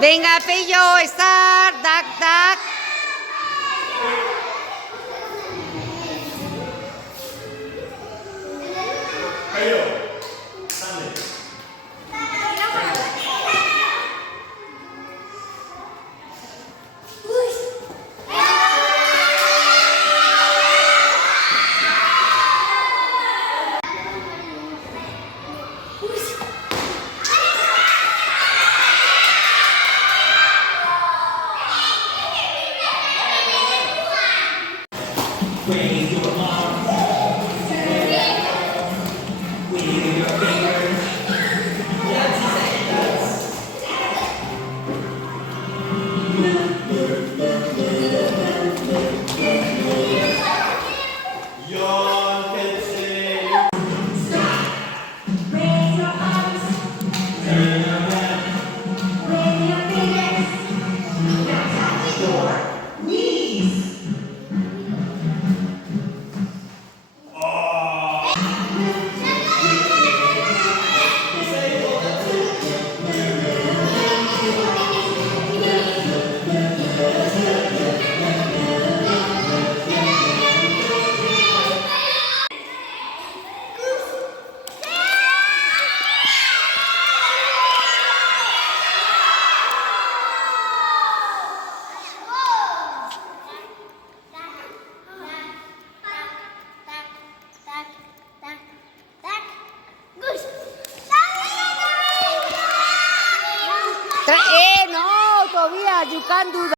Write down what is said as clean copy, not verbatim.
Venga, Pello, estar, tac, tac. Raise your arms, wave your fingers. Yawn can say. Raise your arms, Turn around. wave your fingers. Now touch your knees. No, todavía, you can do that.